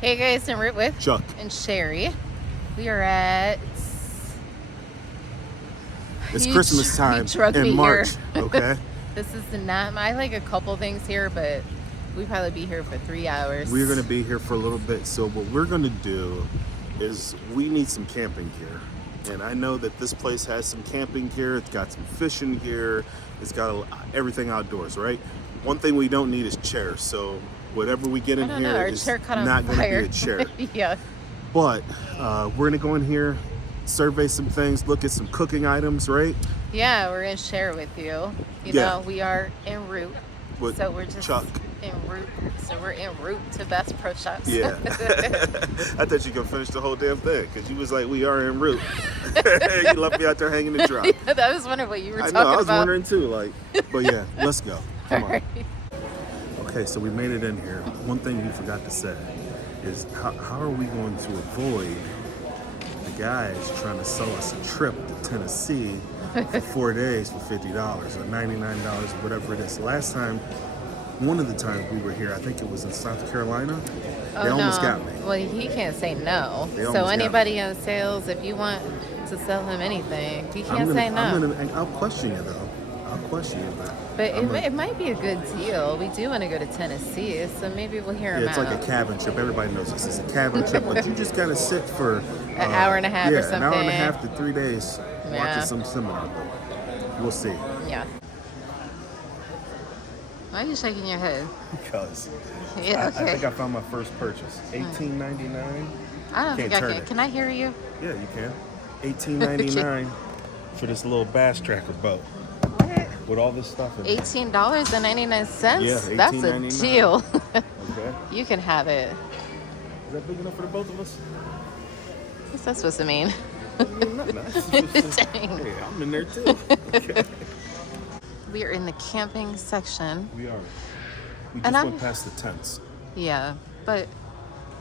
Hey guys, I'm Root with Chuck and Sherry. We are at It's Christmas time in March, okay? This is not I like a couple things here, but we probably be here for 3 hours. We're gonna be here for a little bit. So what we're gonna do is we need some camping gear. And I know that this place has some camping gear. It's got some fishing gear. It's got everything outdoors, right? One thing we don't need is chairs. So whatever we get in here is not going to be a chair. Yeah. But we're going to go in here, survey some things, look at some cooking items, right? Yeah, we're going to share with you. You know, we are en route. So we're just Chuck. En route. So we're en route to Bassproshops. Yeah. I thought you could finish the whole damn thing because you was like, we are en route. You left me out there hanging the drop. Yeah, I was wondering what you were talking about. I know, I was wondering too. But yeah, let's go. Come on. Right. Okay, so we made it in here. One thing we forgot to say is how are we going to avoid the guys trying to sell us a trip to Tennessee for 4 days for $50 or $99 or whatever it is. Last time, one of the times we were here, I think it was in South Carolina, they almost got me. Well, he can't say no. So anybody on sales, if you want to sell him anything, he can't say no. I'll question you though. I'll question you, but it might be a good deal. We do want to go to Tennessee, so maybe we'll hear him out. Yeah, it's like a cabin trip. Everybody knows this is a cabin trip, but you just gotta sit for an hour and a half or something. An hour and a half to 3 days watching some seminar. We'll see. Yeah. Why are you shaking your head? Because I think I found my first purchase. $18.99. I don't think I can. Can I hear you? Yeah, you can. $18.99 for this little bass tracker boat. With all this stuff in it. $18.99? Yeah, That's a deal. Okay. You can have it. Is that big enough for the both of us? What's that supposed to mean? Dang. Hey, I'm in there too. Okay. We are in the camping section. We are. We just went past the tents. Yeah, but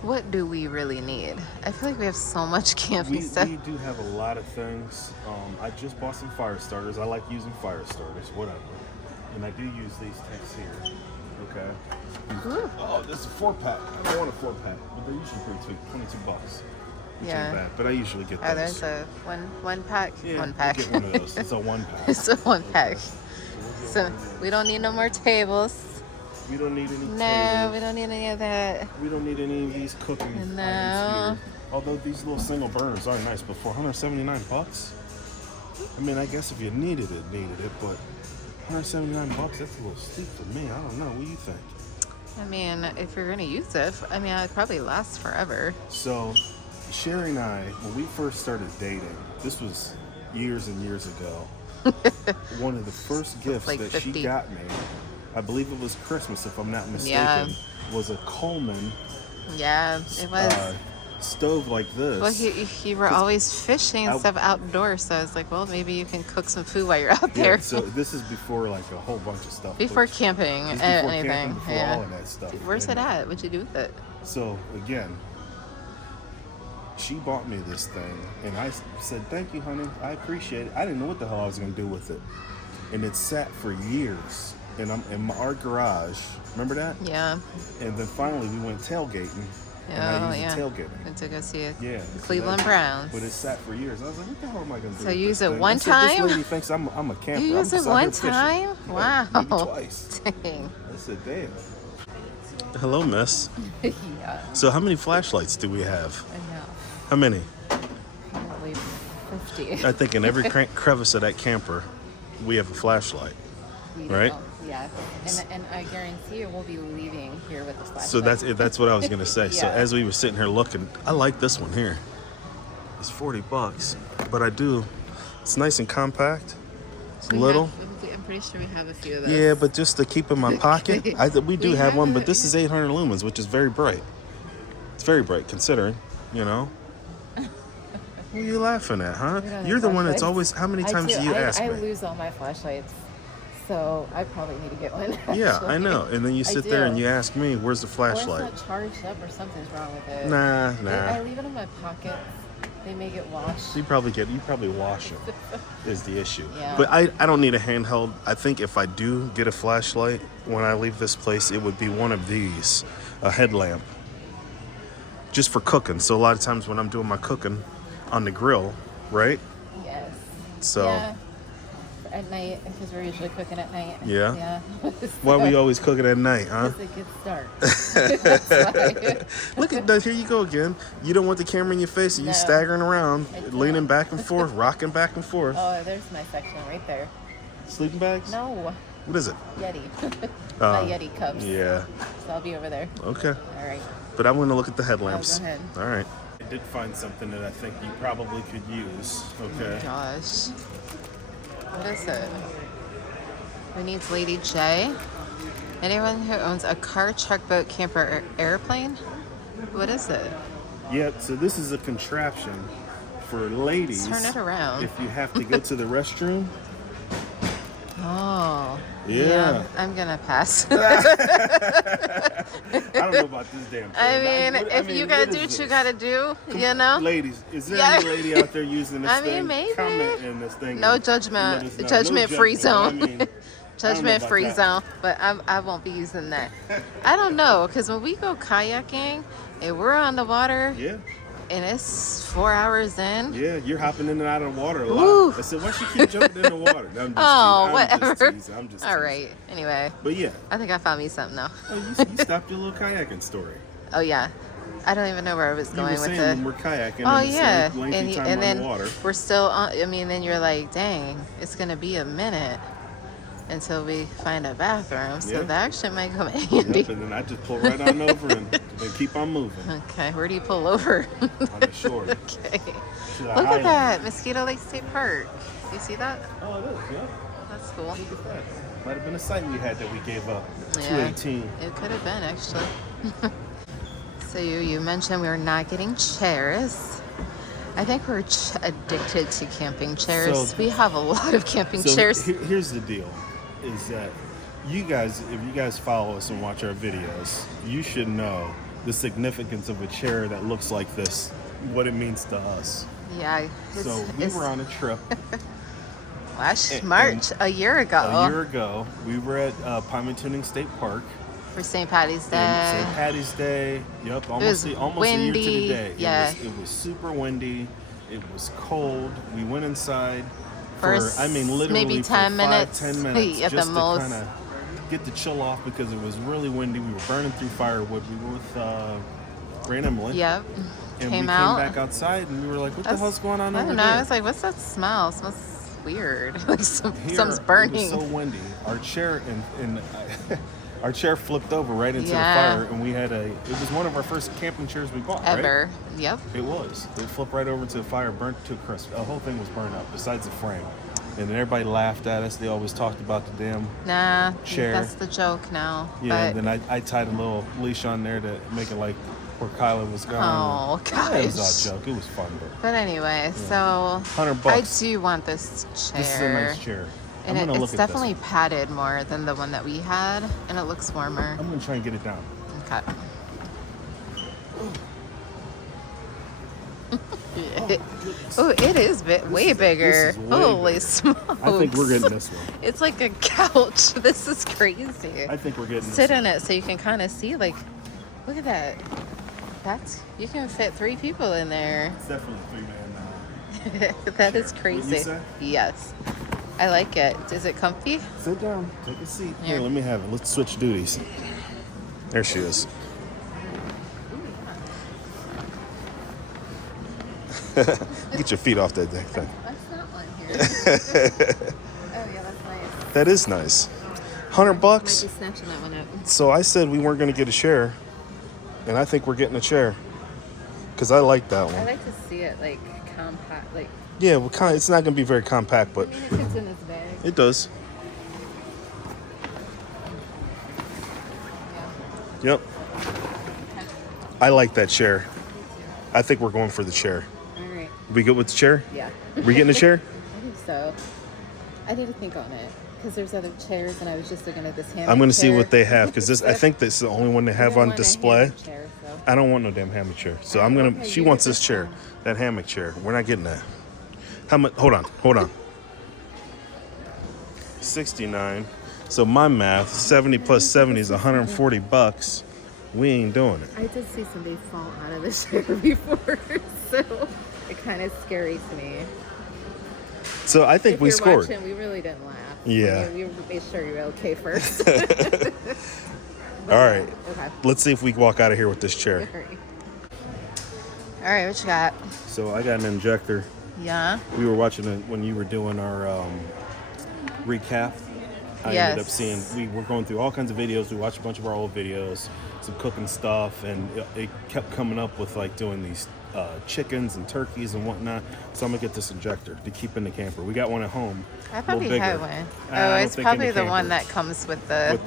what do we really need? I feel like we have so much camping stuff. We do have a lot of things. I just bought some fire starters. I like using fire starters, whatever. And I do use these tanks here. Okay. Ooh. Oh, this is a 4-pack. I don't want a 4-pack, but they're usually pretty cheap. $22. Yeah. Bad, but I usually get those. Oh, there's a one pack? Yeah, one pack. Get one of those. It's a 1-pack. It's a 1-pack. So we don't need no more tables. We don't need any tables. No, we don't need any of that. We don't need any of these cooking items here. Although these little single burners are nice, but for $179, I mean, I guess if you needed it, but $179, that's a little steep for me. I don't know. What do you think? I mean, if you're going to use it, I mean, it probably lasts forever. So, Sherry and I, when we first started dating, this was years and years ago, one of the first gifts that 50. She got me, I believe it was Christmas, if I'm not mistaken, was a Coleman. Yeah, it was. Stove like this. Well, you were always fishing and stuff outdoors, so I was like, well, maybe you can cook some food while you're out there. Yeah, so this is before like a whole bunch of stuff. Before camping, anything. Before all of that stuff. Where's it at? What'd you do with it? So again, she bought me this thing, and I said, "Thank you, honey. I appreciate it." I didn't know what the hell I was going to do with it, and it sat for years in our garage. Remember that? Yeah. And then finally, we went tailgating. And I used tailgating. And to go see it. Yeah. The Cleveland Browns. But it sat for years. I was like, what the hell am I going to do? So you use it thing? one time? This lady thinks I'm a camper. You use it one time? Wow. Maybe twice. Dang. I said, damn. Hello, miss. Yeah. So how many flashlights do we have? I know. How many? Probably 50. I think in every crevice of that camper, we have a flashlight. Right? Yeah. And I guarantee you we'll be leaving here with the flashlight. So that's what I was going to say. Yeah. So as we were sitting here looking, I like this one here. It's $40, but it's nice and compact. It's little. I'm pretty sure we have a few of those. Yeah, but just to keep in my pocket, we do have one, but this is 800 lumens, which is very bright. It's very bright considering, you know. What are you laughing at, huh? You're the one that's always, how many times do you ask me? I lose all my flashlights. So I probably need to get one. Actually. Yeah, I know. And then you sit there and you ask me, "Where's the flashlight?" Or it's not charged up, or something's wrong with it. Nah. I leave it in my pocket. They may get washed. You probably wash them. Is the issue. Yeah. But I don't need a handheld. I think if I do get a flashlight when I leave this place, it would be one of these, a headlamp. just for cooking. So a lot of times when I'm doing my cooking on the grill, right? Yes. So. Yeah. At night, because we're usually cooking at night. Yeah. Yeah. Why we always cooking at night, huh? Because it gets dark. That's why. Look at that. Here you go again. You don't want the camera in your face. So you staggering around, leaning back and forth, rocking back and forth. Oh, there's my section right there. Sleeping bags? No. What is it? Yeti. My Yeti cups. Yeah. So I'll be over there. Okay. All right. But I'm going to look at the headlamps. Oh, go ahead. All right. I did find something that I think you probably could use. Okay. Oh, gosh. What is it? Who needs Lady J? Anyone who owns a car, truck, boat, camper, or airplane? What is it? Yep, so this is a contraption for ladies. Turn it around. If you have to go to the restroom. Oh. Yeah. I'm going to pass. I don't know about this damn thing. If you got to do what you got to do, you know? Ladies, is there any lady out there using this thing? Maybe. Comment in this thing. No judgment. Judgment free zone. Judgment free zone. But I won't be using that. I don't know, because when we go kayaking and we're on the water, yeah, and it's 4 hours in. Yeah, you're hopping in and out of the water a lot. Ooh. I said, why she keep jumping in the water? No, I'm just whatever. I'm just All right. Anyway. But yeah. I think I found me something now. Oh, you stopped your little kayaking story. Oh, yeah. I don't even know where I was going with it. When we're kayaking. Oh, and yeah. And then the water. we're still on. Then you're like, dang, it's going to be a minute until we find a bathroom. So that actually might come in handy. Yep, and then I just pull right on over and then keep on moving. Okay, where do you pull over? On the shore. Okay. Look at that, Mosquito Lake State Park. You see that? Oh, it is, yeah. That's cool. Look at that. Might have been a site we had that we gave up. Yeah, 218. it could have been, actually. So you mentioned we were not getting chairs. I think we're addicted to camping chairs. We have a lot of camping chairs. Here's the deal, is that you guys, if you guys follow us and watch our videos, you should know the significance of a chair that looks like this, what it means to us. Yeah. So we were on a trip. Last March, a year ago. A year ago, we were at Tuning State Park. For St. Patty's Day. St. Patty's Day. Yep, almost windy. a year to the day. Yeah. It was super windy. It was cold. We went inside for literally maybe 10 minutes. 10 minutes at just the to most. kind of get the chill off because it was really windy. We were burning through firewood. We were with Ray and Emily. Yep. And came we out. came back outside and we were like, what the hell's going on over there? I was like, what's that smell? It smells weird. Like something's burning. It was so windy. Our chair our chair flipped over right into the fire, and it was one of our first camping chairs we bought, ever. Right? Yep. It was. It flipped right over into the fire, burnt to a crisp. The whole thing was burned up, besides the frame. And then everybody laughed at us. They always talked about the damn chair. That's the joke now. Yeah, and then I tied a little leash on there to make it like where Kyla was gone. Oh, gosh. It was a joke. It was fun, but anyway, so $100. I do want this chair. This is a nice chair. And it's definitely padded more than the one that we had, and it looks warmer. I'm going to try and get it down. Okay. It is way bigger. Holy smokes. I think we're getting this one. It's like a couch. This is crazy. I think we're getting this Sit in it so you can kind of see, like, look at that. You can fit 3 people in there. It's definitely a 3-man now. That is crazy. What you say? Yes. I like it. Is it comfy? Sit down. Take a seat. Here, let me have it. Let's switch duties. There she is. Get your feet off that thing. That's not one here. Oh, yeah, that's nice. That is nice. $100. Might be snatching that one up. So I said we weren't going to get a chair, and I think we're getting a chair because I like that one. I like to see it like compact, like. Yeah, well, it's not going to be very compact, but I mean, it fits in this bag. it does. Yeah. Yep. Okay. I like that chair. I think we're going for the chair. All right. We good with the chair? Yeah. We getting a chair? I think so. I need to think on it because there's other chairs, and I was just looking at this hammock. I'm going to see what they have because I think this is the only one they have on display. Chair, so. I don't want no damn hammock chair. So I'm going to, she wants this chair, that hammock chair. We're not getting that. How much? Hold on. 69. So my math, 70 plus 70 is $140. we ain't doing it. I did see somebody fall out of the chair before, so it kind of scary to me. So I think If we you're scored. watching, we really didn't laugh. Yeah. We made sure you were okay first. All right. Okay. Let's see if we can walk out of here with this chair. All right, what you got? So I got an injector. Yeah. We were watching it when you were doing our recap. I ended up seeing, we were going through all kinds of videos. We watched a bunch of our old videos, some cooking stuff, and it kept coming up with like doing these chickens and turkeys and whatnot. So I'm gonna get this injector to keep in the camper. We got one at home. I probably had one. It's probably the one that comes with the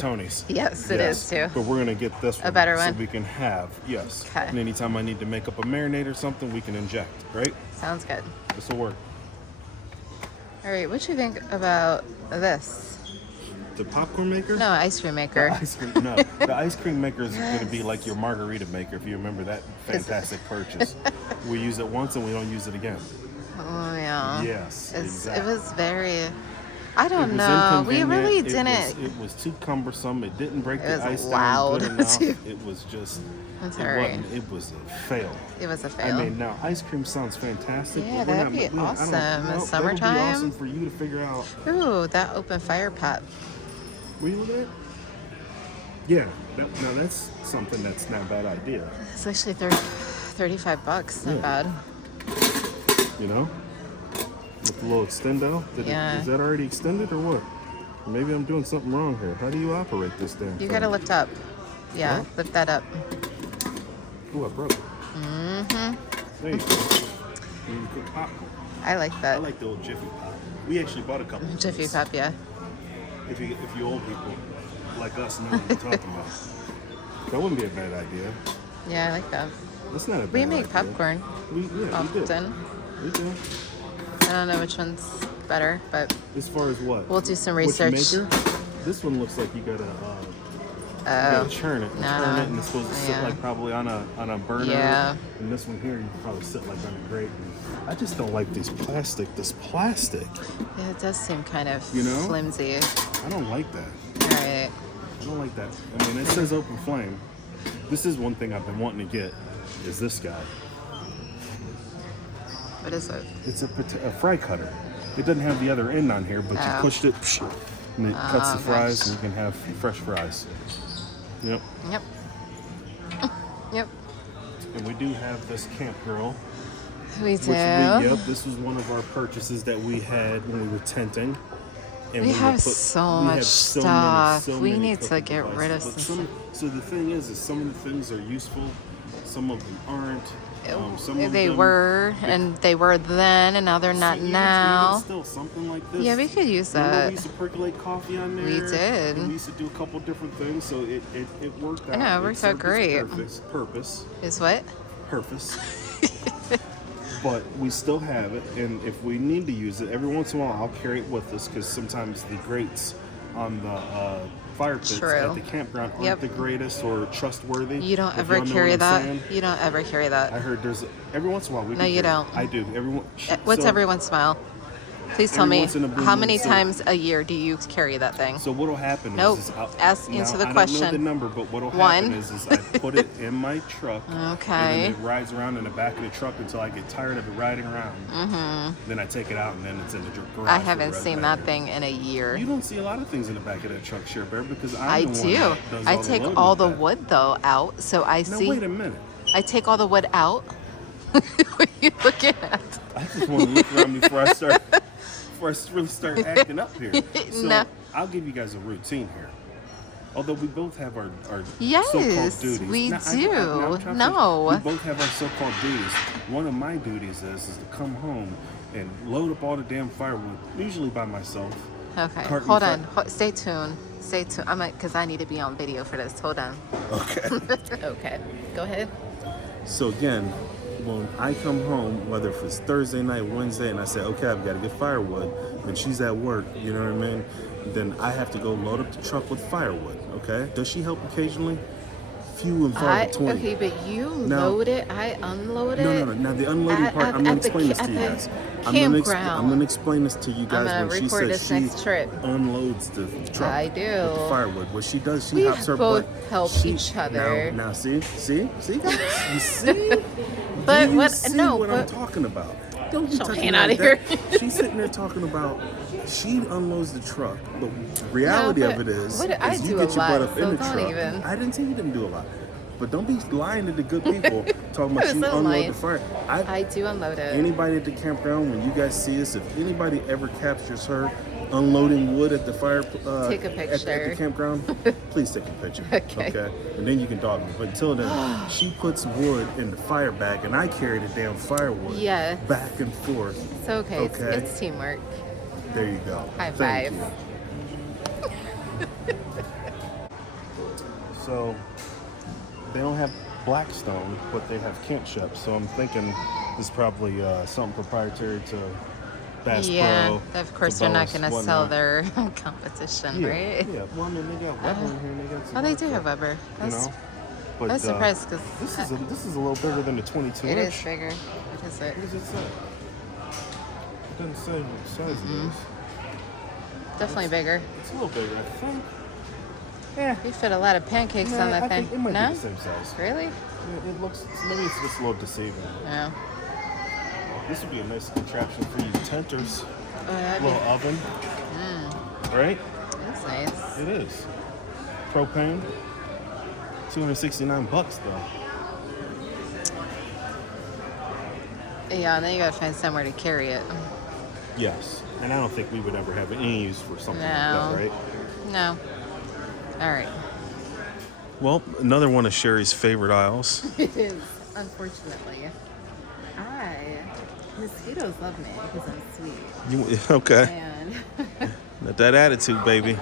Tonys. Yes, it is too. But we're gonna get this one, a better one, so we can have Okay. And anytime I need to make up a marinade or something, we can inject. Right? Sounds good. This will work. All right, what you think about this? The popcorn maker? No, ice cream maker. The ice cream maker is going to be like your margarita maker, if you remember that fantastic purchase. We use it once and we don't use it again. Oh, yeah. Yes, exactly. It was very, I don't know. We really didn't. It was too cumbersome. It didn't break the ice loud. down good enough. It was just, it was a fail. It was a fail. I mean, now, ice cream sounds fantastic. Yeah, but that'd be awesome. In summertime. That would be awesome for you to figure out. Ooh, that open fire pot. Were you looking at? Yeah, now that's something that's not a bad idea. It's actually $35. Not bad. You know? With the little extendo? Is that already extended or what? Maybe I'm doing something wrong here. How do you operate this damn thing? You gotta lift up. Yeah, lift that up. Ooh, I broke it. Mm-hmm. There you go. You cook popcorn. I like that. I like the old Jiffy Pop. We actually bought a couple of Jiffy these. Pop, yeah. If you old people like us know what we're talking about. That wouldn't be a bad idea. Yeah, I like that. That's not a bad We make idea. popcorn often. We do. I don't know which one's better, but as far as what? We'll do some research. This one looks like you gotta churn it. Turn it, and it's supposed to sit like probably on a burner. Yeah. And this one here, you can probably sit like on a grate. I just don't like this plastic. Yeah, it does seem kind of flimsy. I don't like that. All right. I don't like that. I mean, it says open flame. This is one thing I've been wanting to get. Is this guy? What is it? It's a fry cutter. It doesn't have the other end on here, but you pushed it, and it cuts the fries, and you can have fresh fries. Yep. Yep. And we do have this camp grill. We do. This was one of our purchases that we had when we were tenting. And we have so much stuff. We need to get rid of some. So the thing is some of the things are useful, some of them aren't. They were then, and now they're not now. Even still, something like this. Yeah, we could use that. We used to percolate coffee on there. We did. And we used to do a couple different things, so it worked out. I know, it worked out great. Purpose. Is what? Purpose. But we still have it, and if we need to use it, every once in a while I'll carry it with us, because sometimes the grates on the fire pits at the campground aren't the greatest or trustworthy. You don't ever carry that? You don't ever carry that. I heard there's every once in a while we. No, you don't. I do. What's every once in a while? Please tell me, how many times a year do you carry that thing? So what'll happen is answer the question. I don't know the number, but what'll happen is I put it in my truck. Okay. And then it rides around in the back of the truck until I get tired of it riding around. Mm-hmm. Then I take it out, and then it's in the garage. I haven't seen that thing in a year. You don't see a lot of things in the back of that truck, Cher Bear, because I do. I take all the wood though out, so I see. Now wait a minute. I take all the wood out. What are you looking at? I just want to look around before I really start acting up here. So No. I'll give you guys a routine here. Although we both have our yes, so-called duties. We do. We both have our so-called duties. One of my duties is to come home and load up all the damn firewood, usually by myself. Okay, hold on. Stay tuned. Because I need to be on video for this. Hold on. Okay. Okay, go ahead. So again, when I come home, whether if it's Thursday night, Wednesday, and I say, okay, I've got to get firewood, and she's at work, you know what I mean? Then I have to go load up the truck with firewood, okay? Does she help occasionally? Few and far between. Okay, but you load it, I unload it. No. Now the unloading part, I'm going to explain this to you guys. campground. I'm gonna explain this to you guys I'm when she record says this she next trip. unloads the truck I with do. the firewood. What she does, she We hops her both butt. help She, each other. Now, see, guys, you see? But Do you what? see No, what I'm but talking about? Don't be Get your touching hand me out like of here. that. She's sitting there talking about she unloads the truck. The reality No, of it is I you do get a your lot, butt up so in the don't truck. even. I didn't say you didn't do a lot. But don't be lying to the good people talking about I was you so unload lying. the fire. I do unload it. Anybody at the campground, when you guys see us, if anybody ever captures her unloading wood at the fire, Take a at picture. the campground, please take a picture. Okay. And then you can dog me. But until then, she puts wood in the fire bag, and I carry the damn firewood Yes. back and forth. It's okay. It's teamwork. There you go. High Thank five. you. So they don't have Blackstone, but they have Camp Shep. So I'm thinking this is probably something proprietary to Bass Yeah, Pro. of course to they're not Boss, going to whatnot. sell their competition, Yeah, right? yeah. Well, I mean, they got Weber in here. And they got some Oh, they other do have stuff, Weber. You know, but I was surprised because this is a little bigger than the 22 it inch. is bigger. What is it? What does it say? It doesn't say what size it is. Definitely bigger. It's a little bigger, I think. You fit a lot of pancakes on that I thing. think it might No? be the same size. Really? Yeah, it looks, maybe it's just a little deceiving. No. This would be a nice contraption for you tenters. That'd Little oven. Right? That's nice. It is. Propane. $269 though. Yeah, and then you gotta find somewhere to carry it. Yes. And I don't think we would ever have any use for something like No. that, right? No. All right. Well, another one of Sherry's favorite aisles. It is, unfortunately. Mosquitoes love me because I'm sweet. Okay. And Not that attitude, baby.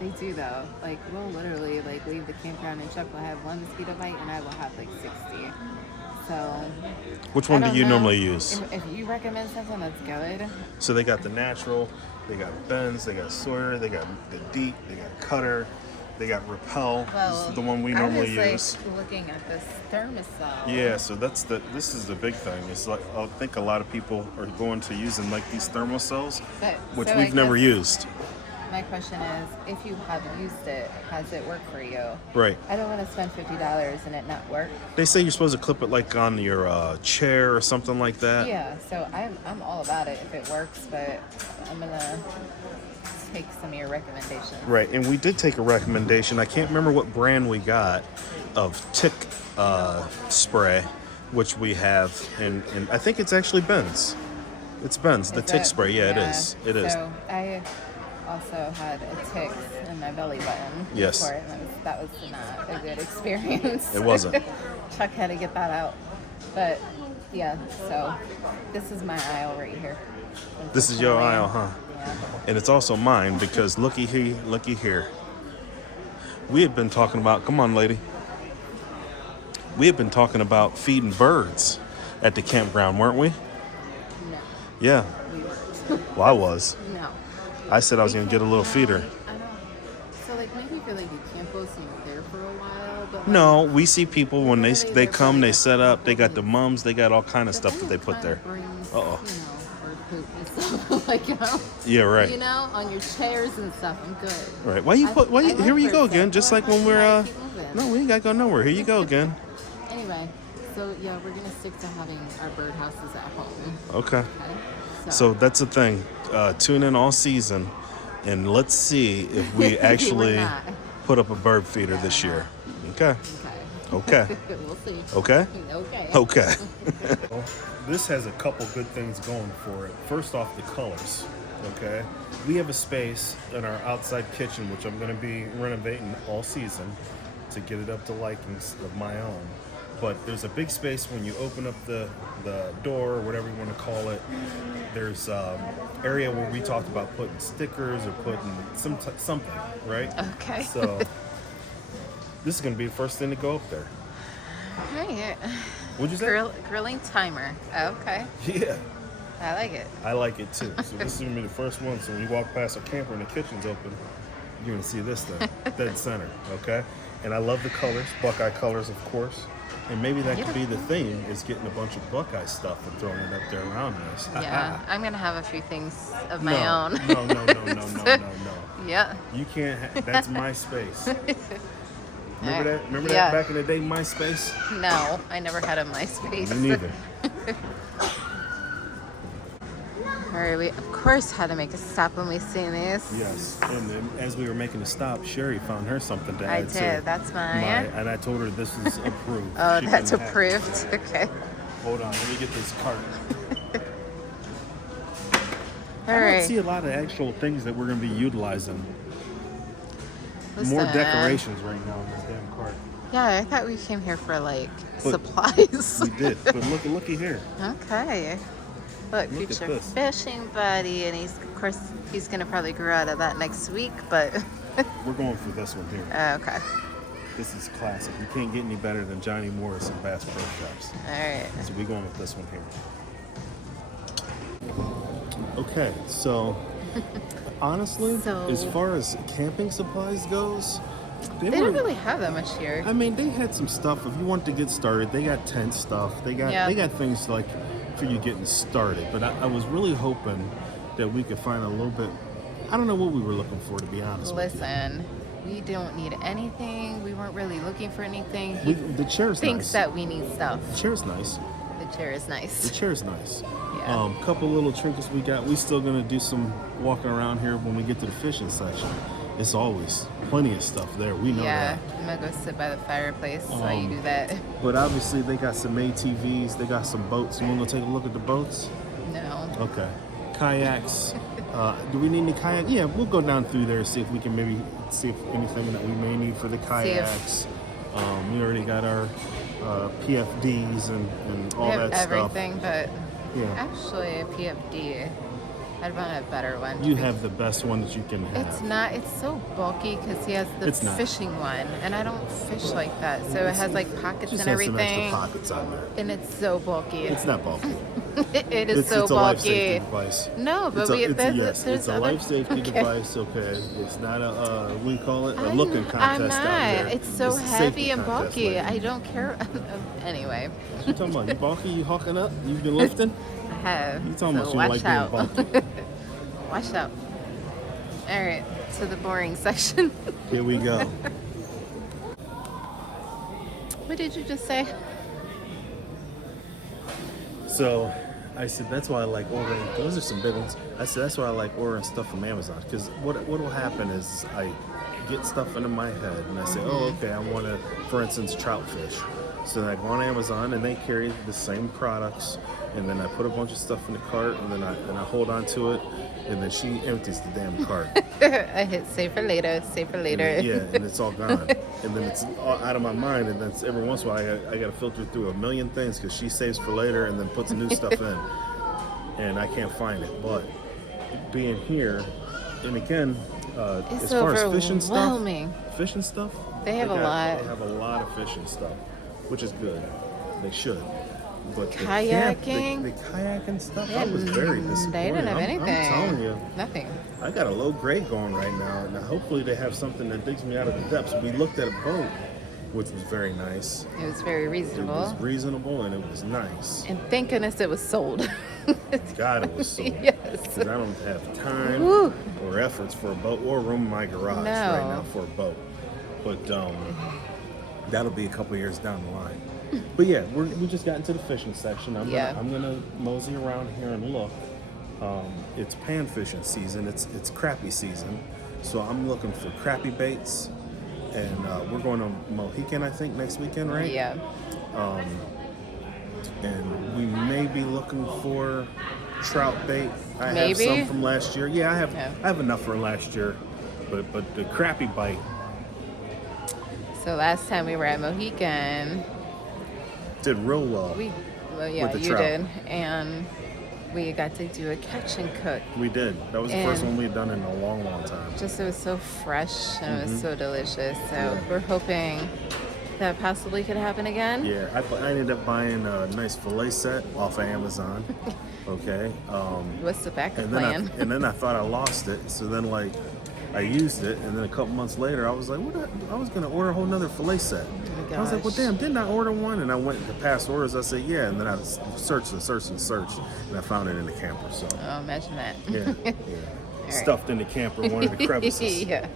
they do though. Like we'll literally like leave the campground and Chuck will have one mosquito bite and I will have like 60. So Which one I do don't you know. normally use? If you recommend something that's good, So they got the natural, they got Benz, they got Sawyer, they got the Deep, they got Cutter, they got Repel. This is the one we normally use. Like looking at this thermosol. Yeah, so this is the big thing. It's like I think a lot of people are going to using like these thermocells, But, which so I we've never guess used. My question is, if you have used it, has it worked for you? Right. I don't want to spend $50 and it not work. They say you're supposed to clip it like on your chair or something like that. Yeah, so I'm all about it if it works, but I'm gonna take some of your recommendations. Right, and we did take a recommendation. I can't remember what brand we got of tick spray, which we have, and I think it's actually Ben's. It's Ben's, the tick spray. Yeah, it is. It is. So I also had a tick in my belly button. Yes. Before, and that was not a good experience. It wasn't. Chuck had to get that out. But yeah, so this is my aisle right here. This is your aisle, huh? Yeah. And it's also mine because looky here. We had been talking about, come on, lady. We had been talking about feeding birds at the campground, weren't we? No, Yeah. we weren't. Well, I was. No. I said I was going to get a little feeder. I know. So like maybe if you're like a campos and you're there for a while, but like, No, we see people when they Literally, come, they're they set up, they got the mums, they got all kind of stuff that they put there. Brings, Uh-oh. You know, bird poop and stuff like Yeah, right. You know, on your chairs and stuff. I'm good. Right. Why you put? Why? I like Here you go bird again. poop. Just Why like when can't we're. I keep moving? No, we ain't got to go nowhere. Here you go again. Anyway, so yeah, we're gonna stick to having our birdhouses at home. Okay. Okay. So that's the thing. Tune in all season, and let's see if we actually not. put up a bird feeder this year. Okay. Okay. Okay. We'll see. Okay. Okay. Okay. This has a couple good things going for it. First off, the colors. Okay. We have a space in our outside kitchen, which I'm going to be renovating all season to get it up to likings of my own. But there's a big space when you open up the door or whatever you want to call it. There's area where we talked about putting stickers or putting something, right? Okay. So this is going to be the first thing to go up there. Right. What'd you say? Grilling timer. Okay. Yeah. I like it. I like it too. So this is gonna be the first one. So when you walk past our camper and the kitchen's open, you're gonna see this thing, dead center. Okay. And I love the colors, Buckeye colors, of course. And maybe that could be the thing, is getting a bunch of Buckeye stuff and throwing it up there around us. Yeah, I'm gonna have a few things of my own. No. Yeah. You can't. That's my space. Remember that? Remember Yeah. that back in the day, MySpace? No, I never had a MySpace. Me neither. All right, we of course had to make a stop when we seen these. Yes. And then as we were making a stop, Sherry found her something to I add to did. That's mine. and I told her this is approved. Oh, She that's couldn't have it. approved. Okay. Hold on, let me get this cart. All I don't right. see a lot of actual things that we're going to be utilizing. Listen, More decorations right now in this damn cart. Yeah, I thought we came here for like But supplies. We did, but looky here. Okay. Look, Look at future this. fishing buddy, and of course, he's gonna probably grow out of that next week. But We're going for this one here. okay. This is classic. You can't get any better than Johnny Morris and Bassproshops. All right. So we're going with this one here. Okay, so honestly, So- as far as camping supplies goes, They don't really have that much here. I mean, they had some stuff. If you want to get started, they got tent stuff. They got things like for you getting started. But I was really hoping that we could find a little bit. I don't know what we were looking for, to be honest. Listen, we don't need anything. We weren't really looking for anything. With He you. The chair's thinks nice. that we need stuff. The chair's nice. The chair is The nice. chair's nice. Yeah. Couple little trinkets we got. We still gonna do some walking around here when we get to the fishing section. It's always plenty of stuff there. We know Yeah, that. I'm gonna go sit by the fireplace while you do that. But obviously they got some ATVs. They got some boats. You wanna go take a look at the boats? No. Okay. Kayaks. Do we need any kayak? Yeah, we'll go down through there and see if we can maybe see if anything that we may need for the kayaks. We already got our PFDs and all We have that stuff. everything, but Yeah. actually a PFD. I'd want a better one. You have the best one that you can have. It's not. It's so bulky because he has the It's not. fishing one, and I don't fish like that. So it has like pockets Just and has some everything, extra pockets on there. and it's so bulky. It's not bulky. It is so it's a life safety bulky. device. No, but It's a, there's it's a other- life safety Okay. device. Okay, it's not a we call it a I'm- looking contest I'm not. out there. It's so a safety heavy and contest, bulky. lady. I don't care. Anyway, What you talking about? You bulky? You hawking up? You been lifting? I have. You talking so about you watch like out. being bulky? Watch out. All right, to the boring section. Here we go. What did you just say? So I said that's why I like ordering. Those are some big ones. I said that's why I like ordering stuff from Amazon because what will happen is I get stuff into my head and I say, oh, okay, I want to, for instance, trout fish. So then I go on Amazon and they carry the same products, and then I put a bunch of stuff in the cart and then I hold on to it, and then she empties the damn cart. I hit save for later. Save for later. And then, and it's all gone, and then it's all out of my mind, and then every once in a while I got to filter through a million things because she saves for later and then puts new stuff in, and I can't find it. But being here, and again, It's as far as fishing overwhelming. stuff, They have a lot. They have a lot of fishing stuff, which is good. They should. But the Kayaking? the kayaking stuff, I Yeah, was very disappointed. They didn't have I'm anything. telling you. Nothing. I got a low grade going right now, and hopefully they have something that digs me out of the depths. We looked at a boat, which was very nice. It was very It reasonable. was reasonable and it was nice. And thank goodness it was sold. God, it was so. Yes. Because I don't have time Woo. or efforts for a boat or room in my garage No. right now for a boat. But that'll be a couple years down the line. But yeah, we just got into the fishing section. I'm gonna mosey around here and look. It's pan fishing season. It's crappie season, so I'm looking for crappie baits, and we're going to Mohican, I think, next weekend, right? Yeah. And we may be looking for trout bait. I have Maybe. some from last year. Yeah, Yeah. I have enough for last year, but the crappie bite So last time we were at Mohican, did real well. well, yeah, With the you trout. did, and we got to do a catch and cook. We did. That was the first And- one we had done in a long, long time. Just it was so fresh and it was so delicious. So Yeah. we're hoping that possibly could happen again. Yeah, I ended up buying a nice fillet set off of Amazon. Okay. What's the backup And plan? then I thought I lost it. So then, like, I used it, and then a couple months later, I was like, I was gonna order a whole nother fillet set. Oh I was like, well, gosh. damn, didn't I order one? And I went to past orders. I said, yeah, and then I searched, and I found it in the camper. So Oh, imagine that. yeah, yeah. Right. Stuffed in the camper, one of the crevices. Yeah.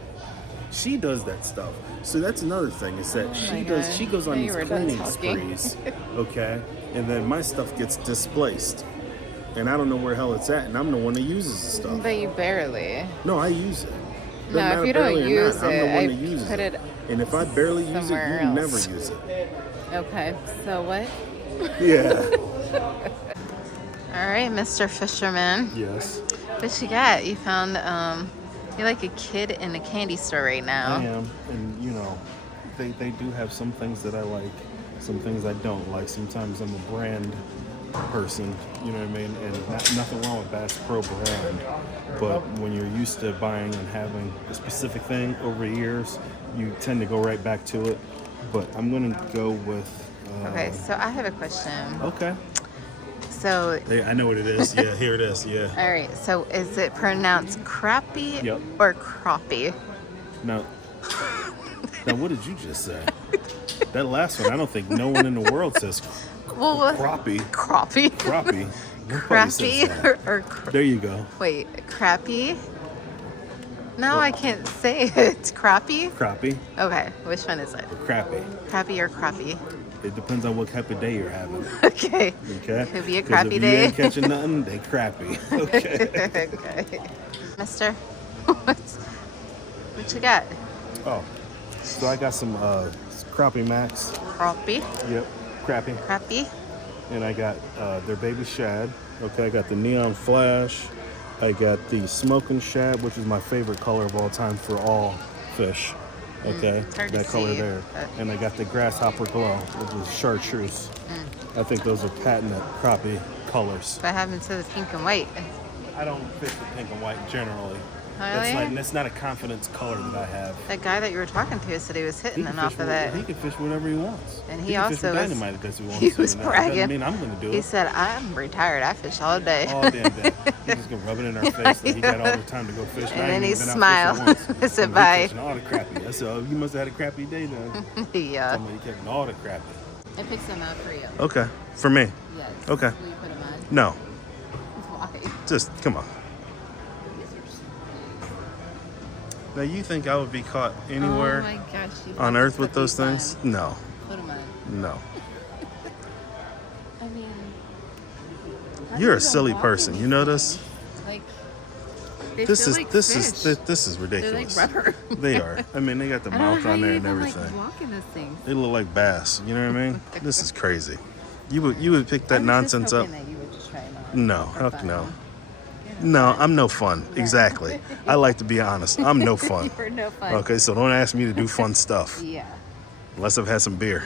She does that stuff. So that's another thing is that my God. she goes on Now these you were done cleaning talking. sprees, okay, and then my stuff gets displaced, and I don't know where the hell it's at, and I'm the one that uses the stuff. But you barely. No, I use it. No, Doesn't if matter you don't barely or use not, I'm the it, one I that uses put it. it And if I barely use it, you somewhere never else. use it. Okay, so what? Yeah. All right, Mr. Fisherman. Yes. What you got? You found, you're like a kid in a candy store right now. I am, and you know, they do have some things that I like, some things I don't like. Sometimes I'm a brand person, you know what I mean? And nothing wrong with Bass Pro brand, but when you're used to buying and having a specific thing over years, you tend to go right back to it. But I'm gonna go with. Okay, so I have a question. Okay. So, Hey, I know what it is. Yeah, here it is. Yeah. all right, so is it pronounced crappie Yep. or crappie? Now, what did you just say? That last one, I don't think no one in the world says Well, crappie. crappie. Crappie. Nobody says Crappie that. or There you go. wait, crappie? No, I can't say it. Crappie? Crappie. Okay, which one is it? Or crappie. Crappie or crappie? It depends on what type of day you're having. Okay. Okay. Could be a 'Cause crappy if day. you ain't catching nothing, they crappy. Okay. Okay. Mister, what you got? Oh, so I got some crappie max. Crappie? Yep, crappie. Crappie? And I got their baby shad. Okay, I got the neon flash. I got the smoking shad, which is my favorite color of all time for all fish. Okay, it's hard to that color see, there. but- And I got the grasshopper glow, which is chartreuse. I think those are patented crappie colors. What happened to the pink and white? I don't fish the pink and white generally. Really? That's not a confidence color that I have. That guy that you were talking to said he was hitting them off of that. He can fish whatever he wants. And he he can fish also with was- dynamite if that's what he wants he to. was Now, bragging. Doesn't mean I'm going to do He it. said, I'm retired. I fish all day. All damn day. He's just gonna rub it in our face that he got all the time to go fish. And I then ain't he even been out smiled. fishing once. Said And he bye. catching all the crappie. I said, oh, you must have had a crappy day then. Yeah. Somebody catching all the crappie. I picked some out for you. Okay, for me. Yes. Okay. Will you put them on? No, Why? just come on. Now you think I would be caught anywhere Oh my gosh. you on have earth to with put those these things? on. No, Put them on. no. I mean, how You're do a silly walk person. in You know these this? things? Like, they This feel is like this fish. is this is They're like ridiculous. rubber. They are. I mean, they got the I don't know mouth how on you there and even everything. like walk in this thing. They look like bass. You know what I mean? This is crazy. You would pick that I was nonsense just up. hoping that you would just try them on No, for heck fun. no. No, I'm no fun. Exactly. I like to be honest. I'm no fun. You're no fun. Okay, so don't ask me to do fun stuff Yeah. unless I've had some beer.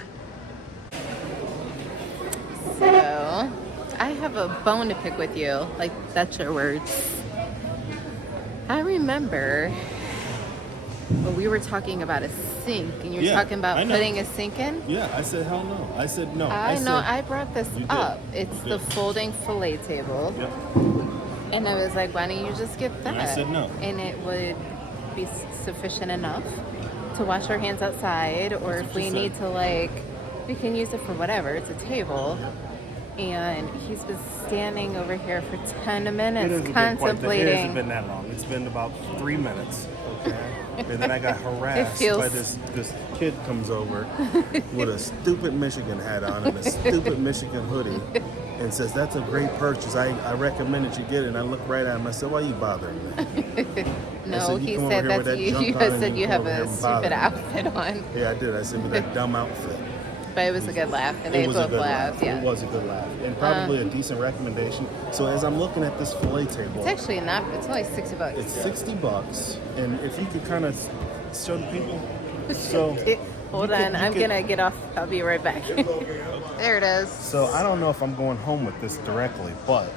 So, I have a bone to pick with you. Like, that's your words. I remember when we were talking about a sink, and you're Yeah, talking I about know. putting a sink in. Yeah, I said hell no. I said no. I know, I brought this You did. up. It's You the did. folding fillet table. Yep. And I was like, why don't you just get that? And I said no. And it would be sufficient enough to wash our hands outside, or That's if what we you need said. to, like, we can use it for whatever. It's a table. And he's been standing over here for 10 minutes It contemplating. hasn't been that long. It's been about 3 minutes. Okay. And then I got harassed feels- by this kid comes over with a stupid Michigan hat on and a stupid Michigan hoodie and says, that's a great purchase. I recommend that you get it. And I look right at him. I said, why are you bothering me? No, said, "You he come over said here with that's that you. junk You on had and said you you come have over here a and bother stupid me." outfit on. Yeah, I did. I said, with that dumb outfit. But it was a good laugh. And they It was a both good laughed. laugh. Yeah. It was a good laugh. And probably a decent recommendation. So as I'm looking at this fillet table, It's actually not, it's only $60. it's $60. And if you could kind of show the people. So Hold you on, could- you I'm could- gonna get off. I'll be right back. There it is. So I don't know if I'm going home with this directly, but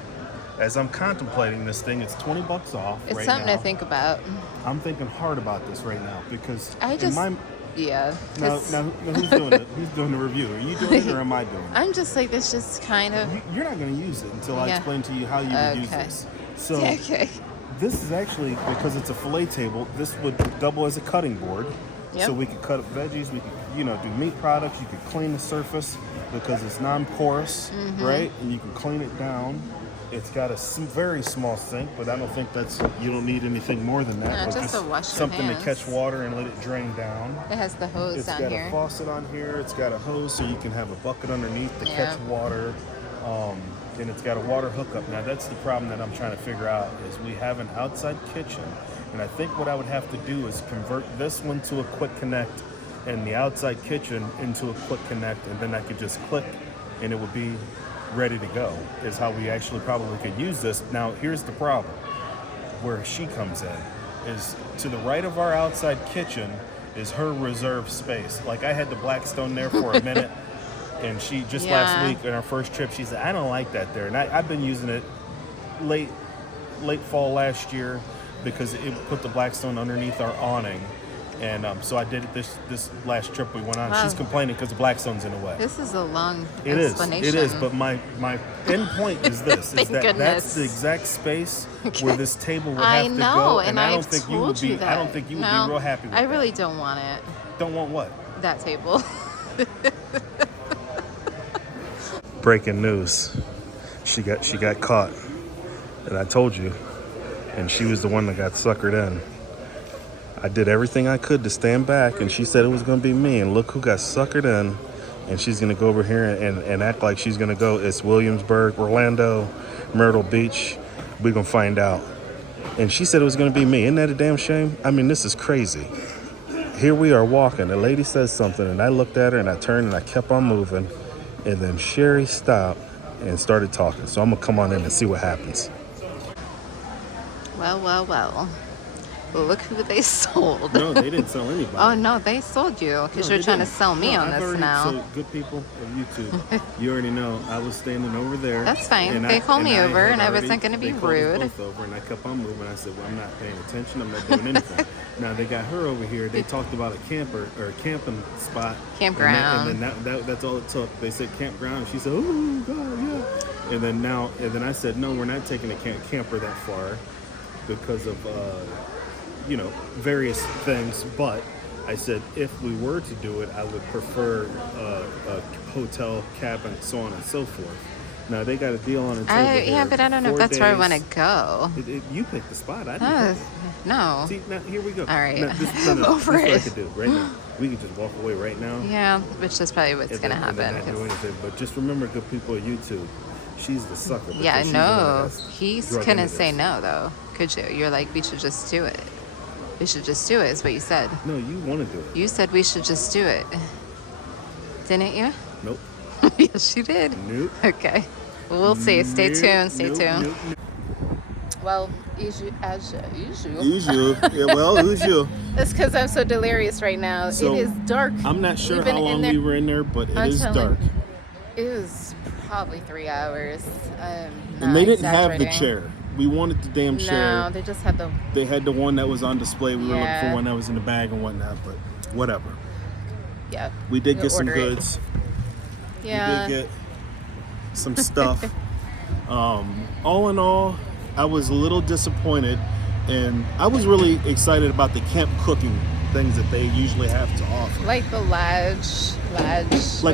as I'm contemplating this thing, it's $20 off It's right something now. to think about. I'm thinking hard about this right now because I just, in my, yeah. now, 'cause now who's doing it? Who's doing the review? Are you doing it or am I doing it? I'm just like, it's just kind of. You're not going to use it until I Yeah. explain to you how you would use Okay. this. So Okay. this is actually, because it's a fillet table, this would double as a cutting board. Yep. So we could cut up veggies, we could, do meat products, you could clean the surface because it's non-porous, right? And you can clean it down. It's got a very small sink, but I don't think you don't need anything more than that. No, But just to wash your something hands. to catch water and let it drain down. It has the hose It's down got here. a faucet on here. It's got a hose so you can have a bucket underneath to Yeah. catch water. And it's got a water hookup. Now that's the problem that I'm trying to figure out is we have an outside kitchen. And I think what I would have to do is convert this one to a quick connect and the outside kitchen into a quick connect. And then I could just click and it would be ready to go is how we actually probably could use this. Now here's the problem where she comes in is to the right of our outside kitchen is her reserve space. Like I had the Blackstone there for a minute and she just last week on our first trip she said I don't like that there, and I've been using it late fall last year because it put the Blackstone underneath our awning. And so I did it this last trip we went on. Wow. She's complaining because the Blackstone's in the way. This is a long It explanation. is. But my end point is this: Thank is that goodness. that's the exact space where this table would I have to know, go. and I don't I've think you would told be. you that. I don't think you would No, be real happy with I that. really don't want it. Don't want what? That table. Breaking news: she got caught, and I told you, and she was the one that got suckered in. I did everything I could to stand back, and she said it was going to be me. And look who got suckered in. And she's going to go over here and act like she's going to go. It's Williamsburg, Orlando, Myrtle Beach. We're going to find out. And she said it was going to be me. Isn't that a damn shame? I mean, this is crazy. Here we are walking. A lady says something, and I looked at her, and I turned, and I kept on moving. And then Sherry stopped and started talking. So I'm going to come on in and see what happens. Well. Look who they sold. No, they didn't sell anybody. Oh, no, they sold you because you're trying to sell me on this now. So good people of YouTube, you already know I was standing over there. That's fine. and They called me over, and I wasn't going to they be called us rude. both over, and I kept on moving. I said, well, I'm not paying attention. I'm not doing anything. Now, they got her over here. They talked about a camper or a camping spot. Campground. And then that's all it took. They said campground. And she said, oh, God, yeah. And then I said, no, we're not taking a camper that far because of... various things, but I said if we were to do it, I would prefer a hotel, cabin, so on and so forth. Now they got a deal on it. Yeah, but I don't know if that's where I want to go. You picked the spot. I didn't. No. See, now here we go. All right. Now, I'm over this is what I it. could do right now. We could just walk away right now. Yeah, which is probably what's and going to then- and then happen. not do anything. But just remember, good people of YouTube, she's the sucker. Yeah, because she's the one no. that's He drug couldn't into say this. no, though. Could you? You're like, we should just do it. We should just do it, is what you said. No, you want to do it. You said we should just do it. Didn't you? Nope. Yes, you did. Nope. Okay. Well, we'll see. Stay tuned. Stay tuned. Nope. Well, as usual. Usual. Yeah, well, who's you? That's because I'm so delirious right now. So, it is dark. I'm not sure We've been how in long there- we were in there, but it I'm is telling- dark. It was probably 3 hours. And they didn't have the chair. We wanted the damn No, chair. they just had the. They had the one that was on display. We were looking Yeah. for one that was in the bag and whatnot, but whatever. Yeah. We did We'll get some order it. goods. Yeah. We did get some stuff. All in all, I was a little disappointed, and I was really excited about the camp cooking things that they usually have to offer. Like the ladge. Like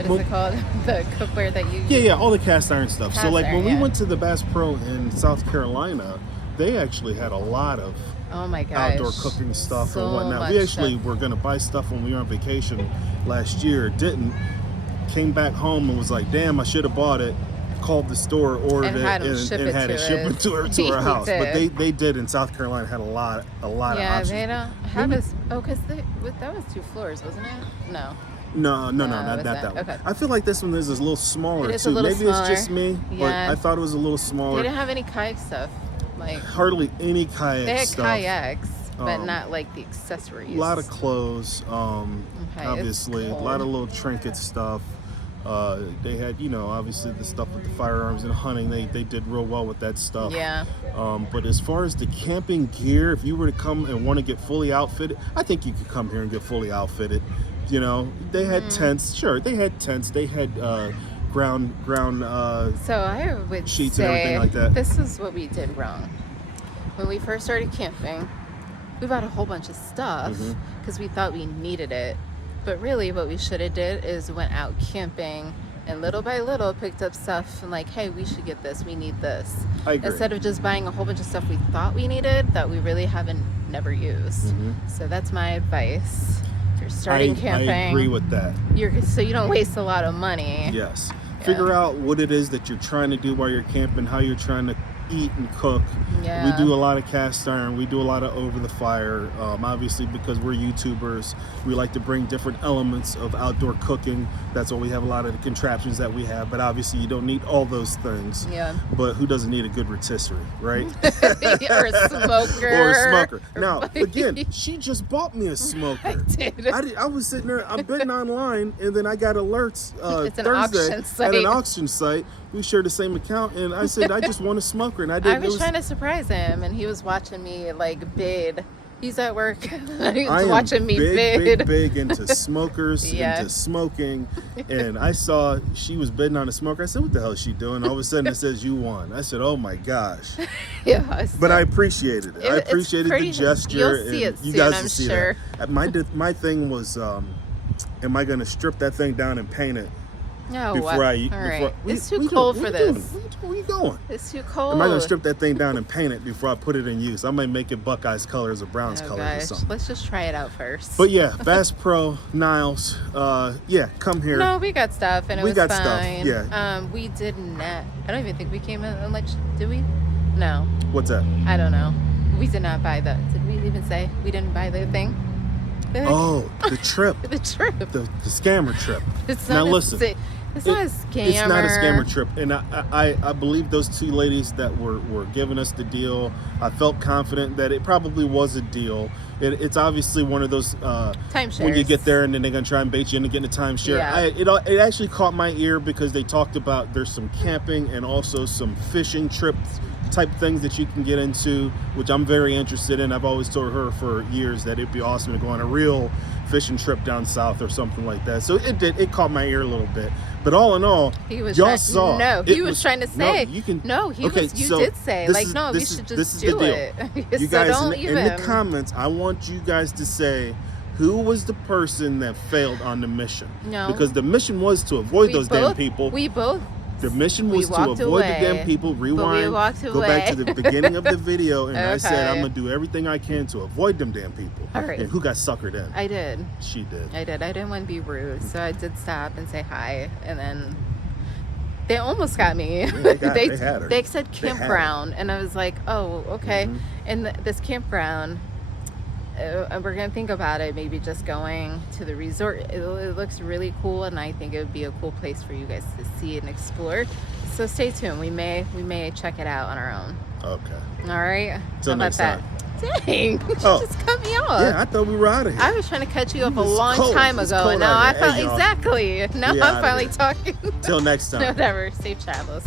What is it called? The cookware that you. Yeah, all the cast iron stuff. So Cast like iron, when we yeah. went to the Bass Pro in South Carolina, they actually had a lot of Oh my gosh. outdoor cooking stuff So and whatnot. much We actually stuff. were going to buy stuff when we were on vacation last year. Didn't. Came back home and was like, damn, I should have bought it. Called the store, ordered And it, had 'em and ship and it had to it shipped us. to her We house. But did. they did in South Carolina had a lot of Yeah, options. they don't have us. Oh, because that was 2 floors, wasn't it? No. No, No, not it's that not. one. Okay. I feel like this one is a little smaller It is too. a little Maybe smaller. it's just me, but Yeah. I thought it was a little They smaller. didn't have any kayak stuff. Like Hardly any kayak they had stuff. kayaks, but Um, not like the accessories. A lot of clothes, Okay, obviously. it's A lot of cold. little trinket stuff. They had, obviously the stuff with the firearms and hunting. They did real well with that stuff. Yeah. But as far as the camping gear, if you were to come and want to get fully outfitted, I think you could come here and get fully outfitted. They had tents. Sure, they had tents. They had ground So I would sheets say and everything like that. this is what we did wrong. when we first started camping, we bought a whole bunch of stuff because we thought we needed it. But really what we should have did is went out camping and little by little picked up stuff and like, hey, we should get this, we need this. I agree. Instead of just buying a whole bunch of stuff we thought we needed that we really haven't never used. So that's my advice. If you're starting camping, I agree with that. So you don't waste a lot of money. Yes. Figure out what it is that you're trying to do while you're camping, how you're trying to eat and cook. We do a lot of cast iron, we do a lot of over the fire, obviously because we're YouTubers, we like to bring different elements of outdoor cooking. That's why we have a lot of the contraptions that we have, but obviously you don't need all those things. But who doesn't need a good rotisserie, right? Or a smoker. Or a smoker. Now again, she just bought me a smoker. I did. I was sitting there, I'm bidding online, and then I got alerts It's an Thursday auction site. at an auction site. We shared the same account, and I said I just want a smoker, and I did. I was trying to surprise him, and he was watching me like bid. He's at work. He was watching me bid. big into smokers, into smoking, and I saw she was bidding on a smoker. I said, "What the hell is she doing?" All of a sudden, it says you won. I said, "Oh my gosh!" But I appreciated it. I appreciated the gesture. You'll see it soon, you guys I'm will see sure. that. My thing was, am I going to strip that thing down and paint it? No, before I eat. all right. It's too cold for this. Where you going? It's too cold. Am I going to strip that thing down and paint it before I put it in use? I might make it Buckeyes colors or Browns colors or something. Let's just try it out first. But yeah, Bass Pro, Niles, come here. No, we got stuff and it was fine. Stuff, yeah. We did not. I don't even think we came in on did we? No. What's that? I don't know. We did not buy did we even say we didn't buy the thing? Oh, the trip. The trip. The scammer trip. It's not It's not a scammer. It's not a scammer trip. And I believe those two ladies that were giving us the deal, I felt confident that it probably was a deal. It's obviously one of those timeshares. When you get there and then they're going to try and bait you into getting a timeshare. It actually caught my ear because they talked about there's some camping and also some fishing trips type things that you can get into, which I'm very interested in. I've always told her for years that it'd be awesome to go on a real fishing trip down south or something like that. So it caught my ear a little bit. But all in all, y'all saw. No, he was trying to say. You can. No, you did say we should just do it. You guys in the comments, I want you guys to say who was the person that failed on the mission. No, because the mission was to avoid those damn people. The mission was to avoid the damn people. Rewind. Go back to the beginning of the video, and I said I'm gonna do everything I can to avoid them damn people. All right. And who got suckered in? I did. She did. I did. I didn't want to be rude, so I did stop and say hi, and then they almost got me. Yeah, they had her. They said campground, and I was like, oh, okay. And this campground. We're gonna think about it, maybe just going to the resort. It looks really cool, and I think it would be a cool place for you guys to see and explore. So stay tuned. We may check it out on our own. Okay. All right. Till next time. Dang! You just cut me off. Yeah, I thought we were out of here. I was trying to cut you off a long time ago, and now I felt exactly. Now I'm finally talking. Till next time. Whatever. Safe travels.